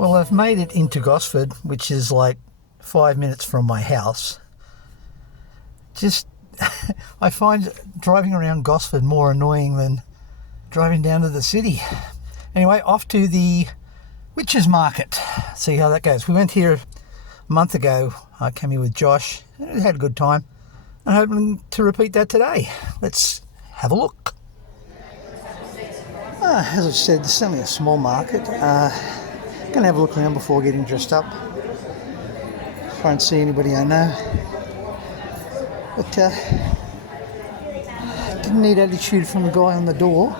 Well, I've made it into Gosford, which is like 5 minutes from my house. Just, I find driving around Gosford more annoying than driving down to the city. Anyway, off to the Witches Market. See how that goes. We went here a month ago. I came here with Josh and had a good time. I'm hoping to repeat that today. Let's have a look. As I said, it's only a small market. Going to have a look around before getting dressed up. Try and see anybody I know. But didn't need attitude from the guy on the door.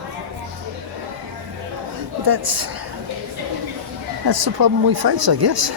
But that's the problem we face, I guess.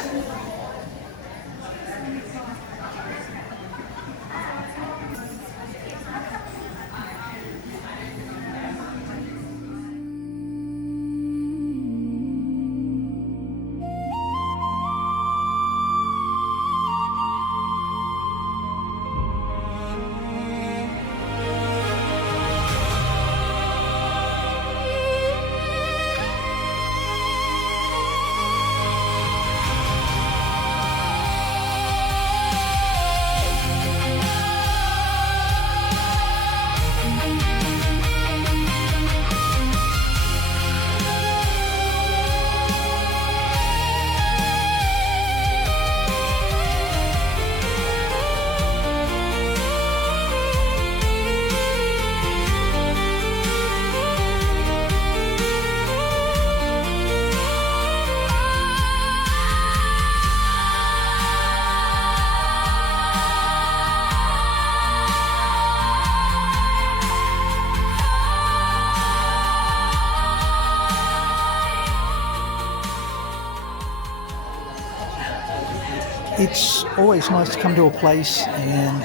It's always nice to come to a place and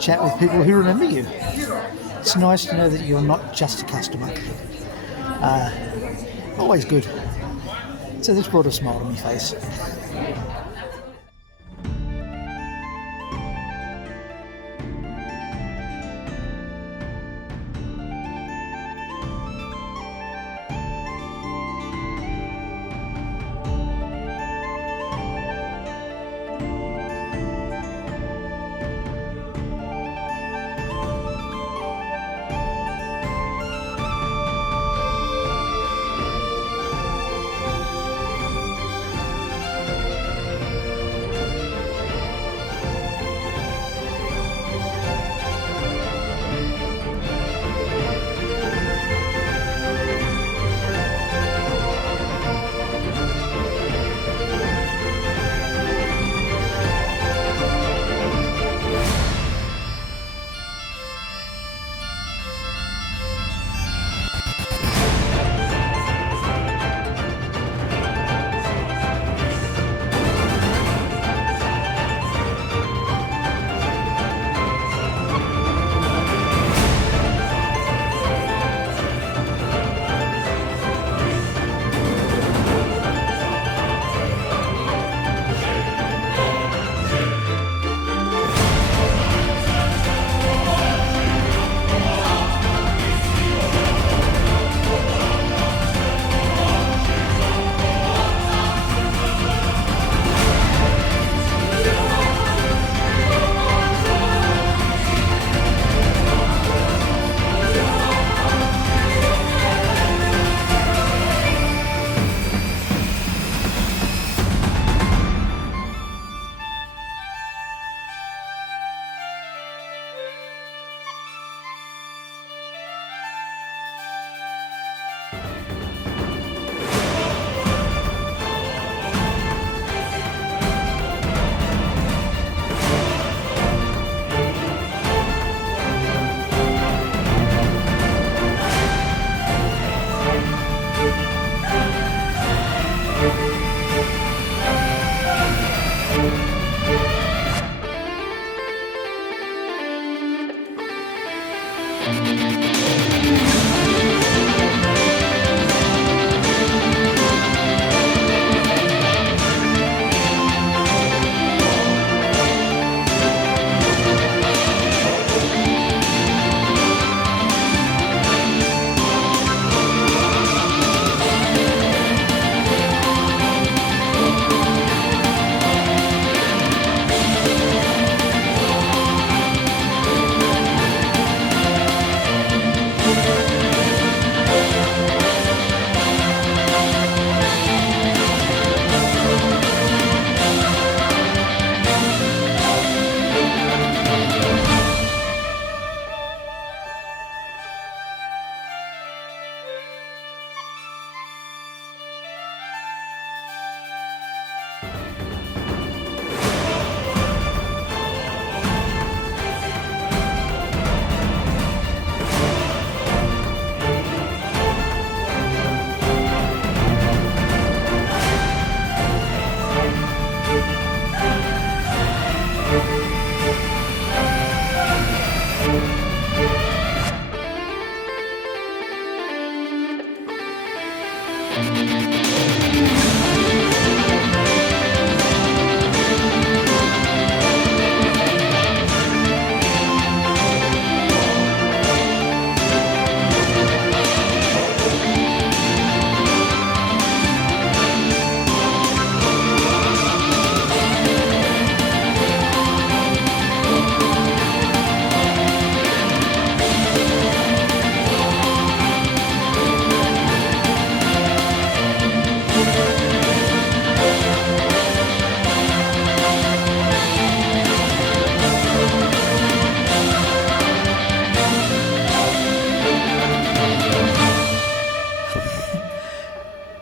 chat with people who remember you. It's nice to know that you're not just a customer. Always good. So this brought a smile to my face.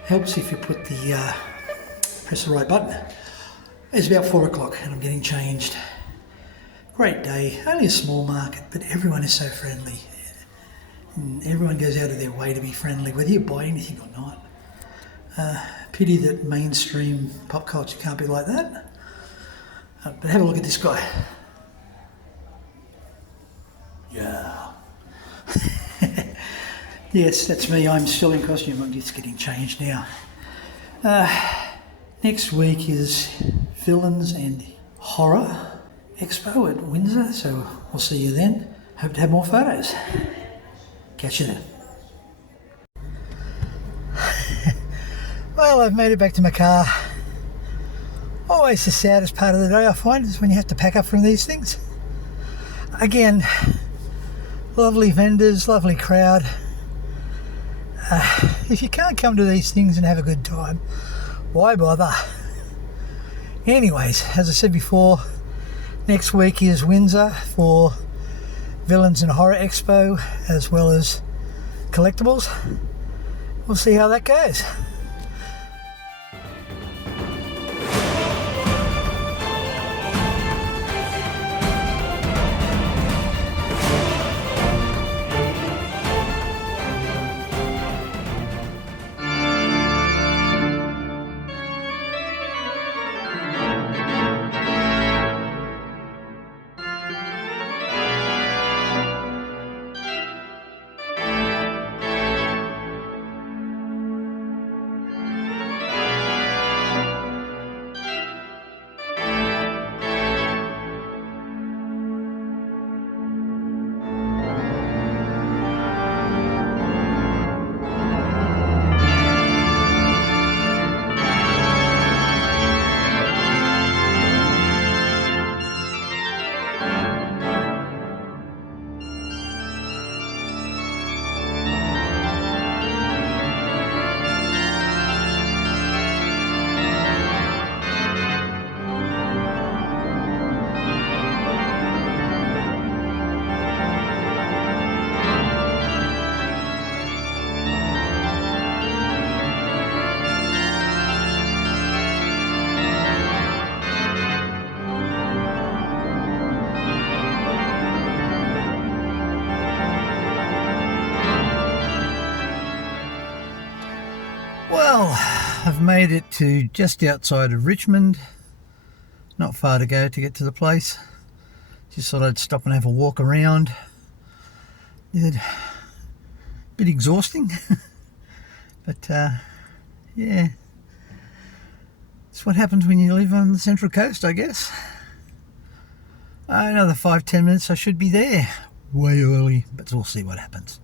Helps if you put the press the right button. It's about 4 o'clock and I'm getting changed. Great day, only a small market, but everyone is so friendly. And everyone goes out of their way to be friendly, whether you buy anything or not. Pity that mainstream pop culture can't be like that. But have a look at this guy. Yeah. Yes, that's me. I'm still in costume. I'm just getting changed now. Next week is Villains and Horror Expo at Windsor, so we'll see you then. Hope to have more photos. Catch you then. Well, I've made it back to my car. Always the saddest part of the day I find is when you have to pack up from these things. Again, lovely vendors, lovely crowd. If you can't come to these things and have a good time, why bother? Anyways, as I said before, next week is Windsor for Villains and Horror Expo, as well as collectibles. We'll see how that goes. Well, I've made it to just outside of Richmond. Not far to go to get to the place. Just thought I'd stop and have a walk around. A bit exhausting, but yeah, it's what happens when you live on the Central Coast, I guess. Another 5-10 minutes I should be there. Way early, but we'll see what happens.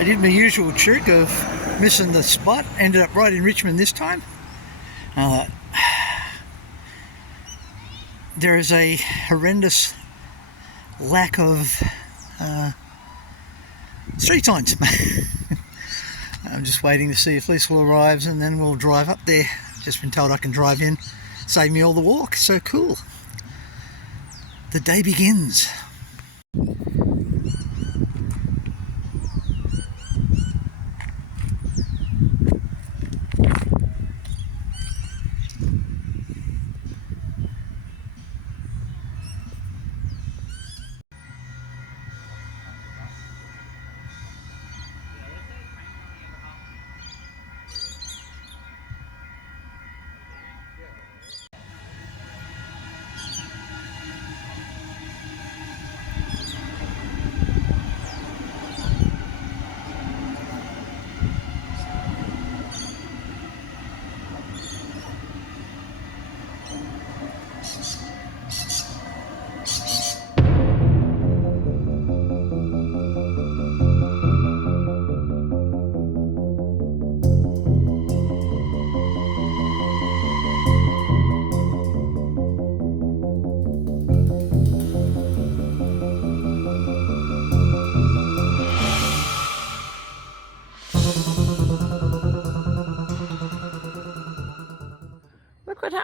I did my usual trick of missing the spot, ended up right in Richmond this time. There is a horrendous lack of street signs. I'm just waiting to see if Liesl arrives and then we'll drive up there. Just been told I can drive in, save me all the walk, so cool. The day begins.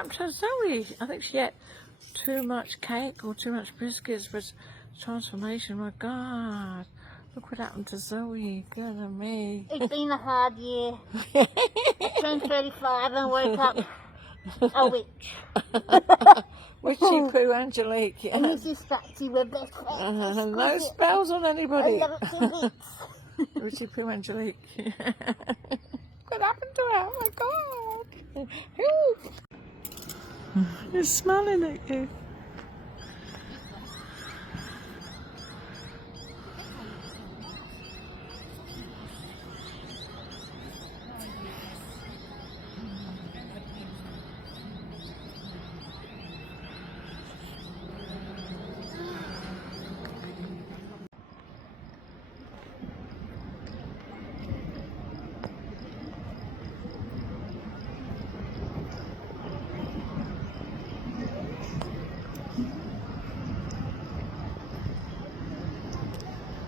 happened to Zoe? I think she ate too much cake or too much biscuits for transformation. My God. Look what happened to Zoe. Good on me. It's been a hard year. I turned 35 and woke up a witch. Witchy Poo Angelique. Yes. And Mrs. Spatsy, we're best friends. No spells on I anybody. love it to bits. Witchy Poo Angelique. What happened to her? Oh my God. Help. He's smiling at you.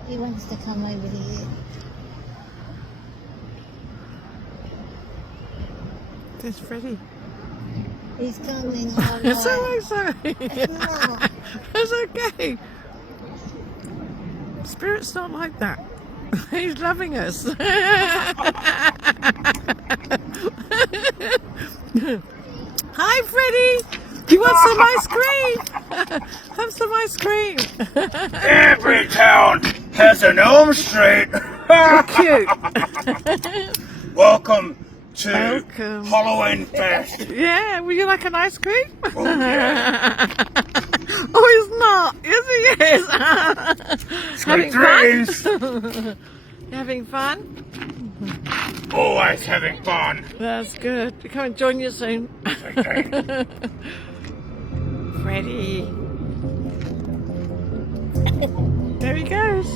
He wants to come over here. There's Freddie. He's coming. All It's right. alright, sorry. No. It's okay. Spirit's not like that. He's loving us. Hi, Freddie. Do you want some ice cream? Have some ice cream. Every town has an Elm Street. Cute. Welcome to Welcome. Halloween Fest. Yeah, would you like an ice cream? Oh, yeah. Oh, he's not. Yes, he is. Sweet Having dreams. fun? You having fun? Always having fun. That's good. Come and join you soon. Okay. Freddie. There he goes.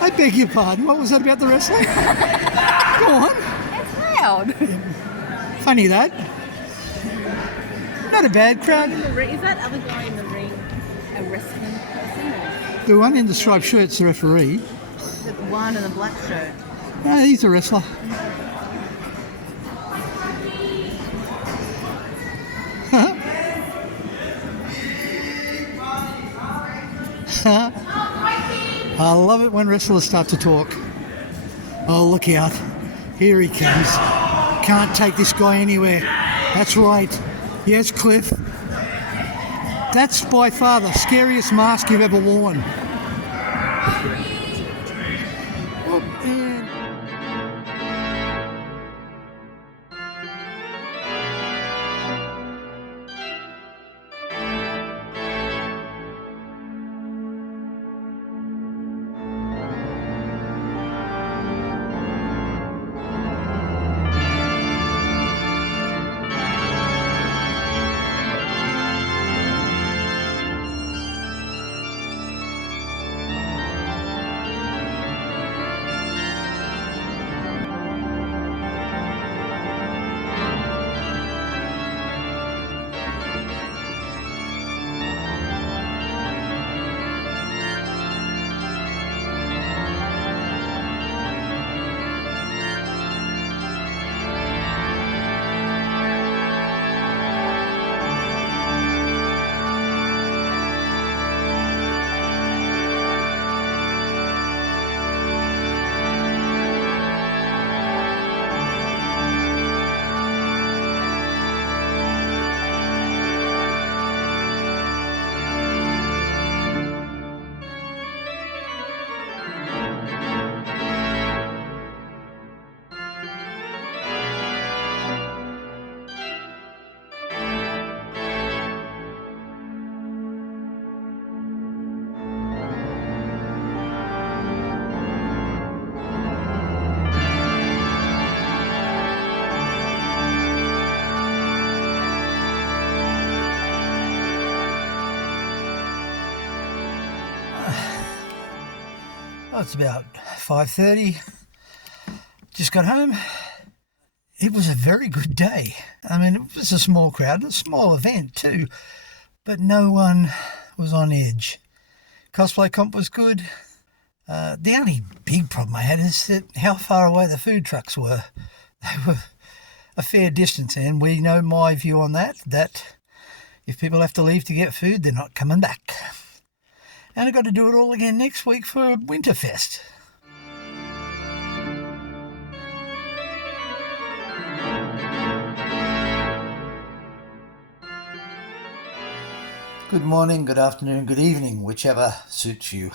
I beg your pardon. What was that about the wrestling? Go on. It's loud. Funny that. Not a bad crowd. Is that other guy in the ring a wrestling person? The one in the striped shirt's the referee. The one in the black shirt. He's a wrestler. I love it when wrestlers start to talk. Oh, look out. Here he comes. Can't take this guy anywhere. That's right. Yes, Cliff. That's by far the scariest mask you've ever worn. Oh, it's about 5:30. Just got home. It was a very good day. I mean, it was a small crowd, a small event too, but no one was on edge. Cosplay comp was good. The only big problem I had is that how far away the food trucks were. They were a fair distance, and we know my view on that if people have to leave to get food, they're not coming back. And I've got to do it all again next week for Winterfest. Good morning, good afternoon, good evening, whichever suits you.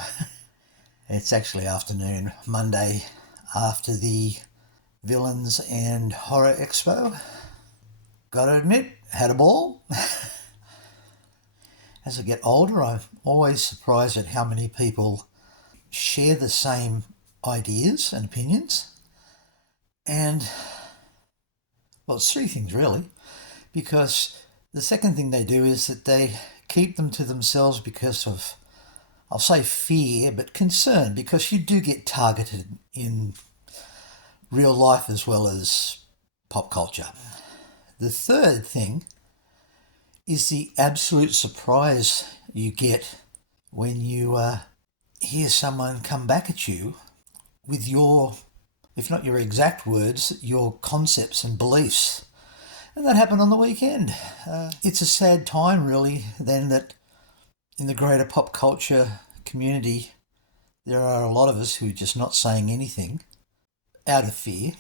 It's actually afternoon, Monday, after the Villains and Horror Expo. Gotta admit, had a ball. As I get older, I'm always surprised at how many people share the same ideas and opinions. And, well, it's three things really, because the second thing they do is that they keep them to themselves because of, I'll say fear, but concern, because you do get targeted in real life as well as pop culture. The third thing is the absolute surprise you get when you hear someone come back at you with your, if not your exact words, your concepts and beliefs. And that happened on the weekend. It's a sad time, really, then, that in the greater pop culture community, there are a lot of us who are just not saying anything out of fear,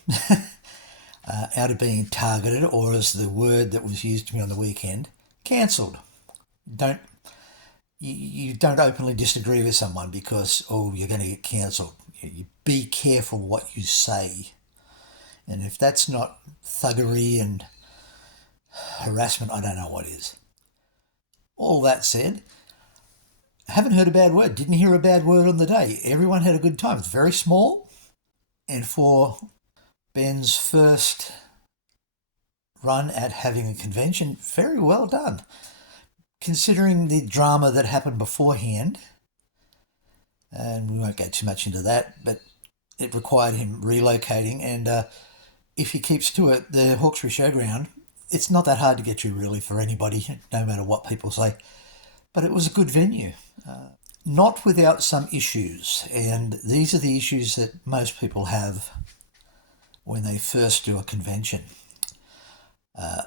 out of being targeted, or as the word that was used to me on the weekend, cancelled. You don't openly disagree with someone because, you're going to get cancelled. You be careful what you say. And if that's not thuggery and harassment, I don't know what is. All that said, I haven't heard a bad word. Didn't hear a bad word on the day. Everyone had a good time. It's very small. And for Ben's first run at having a convention, very well done. Considering the drama that happened beforehand, and we won't go too much into that, but it required him relocating, and if he keeps to it, the Hawkesbury Showground, it's not that hard to get to really for anybody, no matter what people say, but it was a good venue. not without some issues, and these are the issues that most people have when they first do a convention.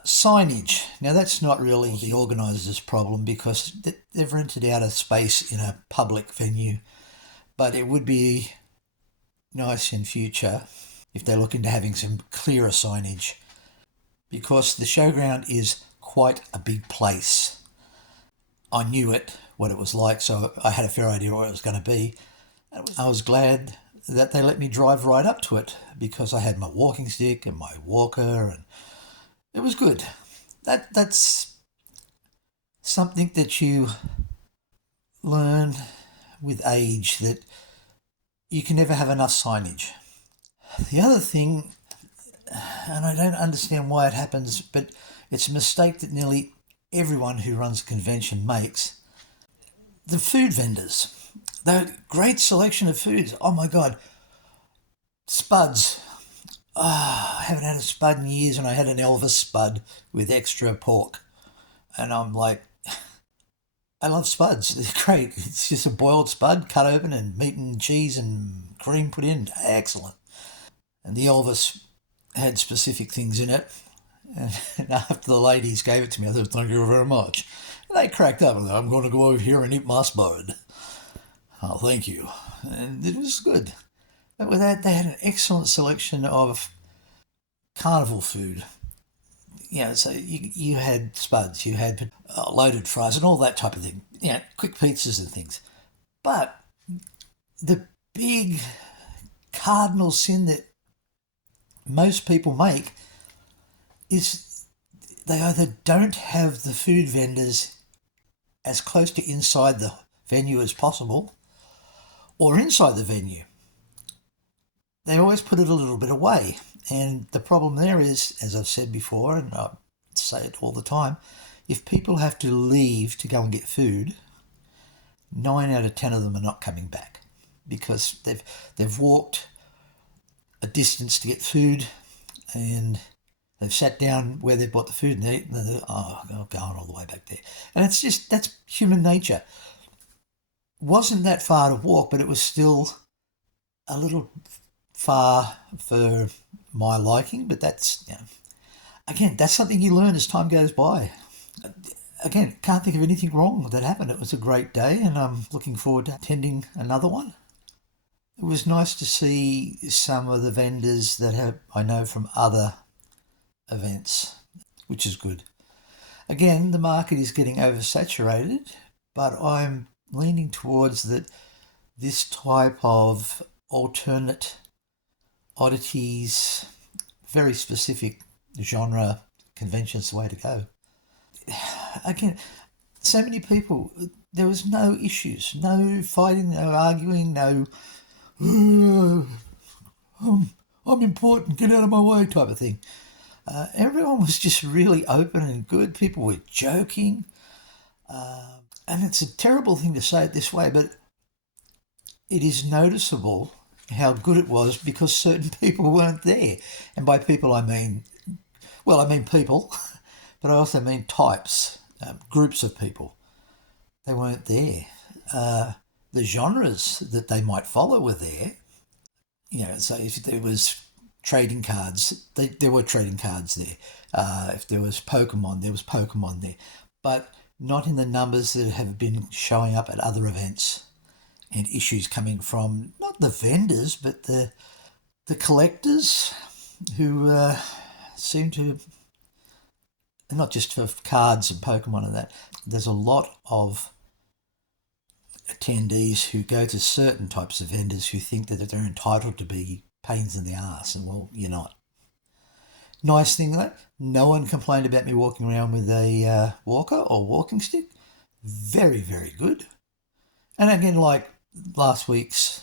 Signage. Now, that's not really the organisers' problem because they've rented out a space in a public venue, but it would be nice in future if they look into having some clearer signage, because the showground is quite a big place. I knew what it was like, so I had a fair idea what it was going to be. I was glad that they let me drive right up to it because I had my walking stick and my walker, and it was good. That's something that you learn with age, that you can never have enough signage. The other thing, and I don't understand why it happens, but it's a mistake that nearly everyone who runs a convention makes. The food vendors. They're a great selection of foods. Oh my God. Spuds. I haven't had a spud in years, and I had an Elvis spud with extra pork. And I'm like, I love spuds. They're great. It's just a boiled spud cut open and meat and cheese and cream put in. Excellent. And the Elvis had specific things in it. And after the ladies gave it to me, I said, thank you very much. And they cracked up and said, I'm going to go over here and eat my spud. Oh, thank you. And it was good. But with that, they had an excellent selection of carnival food. So you had spuds, you had loaded fries and all that type of thing. Quick pizzas and things. But the big cardinal sin that most people make is they either don't have the food vendors as close to inside the venue as possible, or inside the venue. They always put it a little bit away. And the problem there is, as I've said before, and I say it all the time, if people have to leave to go and get food, 9 out of 10 of them are not coming back because they've walked a distance to get food, and they've sat down where they bought the food and they're going all the way back there. And that's human nature. Wasn't that far to walk, but it was still a little far for my liking, but that's, again, that's something you learn as time goes by. Again, can't think of anything wrong that happened. It was a great day, and I'm looking forward to attending another one. It was nice to see some of the vendors that I know from other events, which is good. Again, the market is getting oversaturated, but I'm leaning towards that this type of alternate oddities, very specific genre conventions, the way to go. Again, so many people, there was no issues, no fighting, no arguing, no I'm important, get out of my way type of thing. Everyone was just really open and good. People were joking. And it's a terrible thing to say it this way, but it is noticeable how good it was because certain people weren't there. And by people, I mean people, but I also mean types, groups of people. They weren't there. The genres that they might follow were there. So if there was trading cards, there were trading cards there. If there was Pokemon, there was Pokemon there. But not in the numbers that have been showing up at other events, and issues coming from not the vendors, but the collectors who seem to, not just for cards and Pokemon and that, there's a lot of attendees who go to certain types of vendors who think that they're entitled to be pains in the arse, and well, you're not. Nice thing though, no one complained about me walking around with a walker or walking stick. Very, very good. And again, like last week's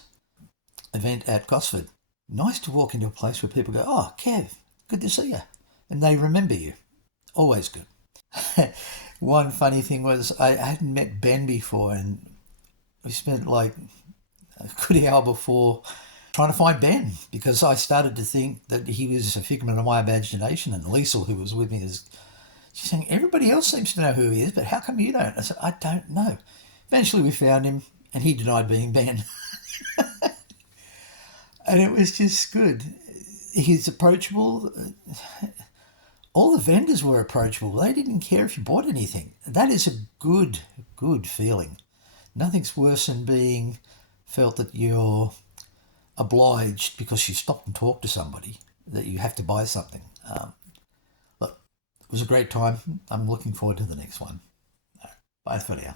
event at Gosford, nice to walk into a place where people go, oh, Kev, good to see you. And they remember you. Always good. One funny thing was I hadn't met Ben before, and we spent like a good hour before trying to find Ben, because I started to think that he was a figment of my imagination, and Liesl, who was with me, she's saying, everybody else seems to know who he is, but how come you don't? I said, I don't know. Eventually we found him. and he denied being banned. And it was just good. He's approachable. All the vendors were approachable. They didn't care if you bought anything. That is a good feeling. Nothing's worse than being felt that you're obliged because you stopped and talked to somebody, that you have to buy something. Look, it was a great time. I'm looking forward to the next one. Bye for now.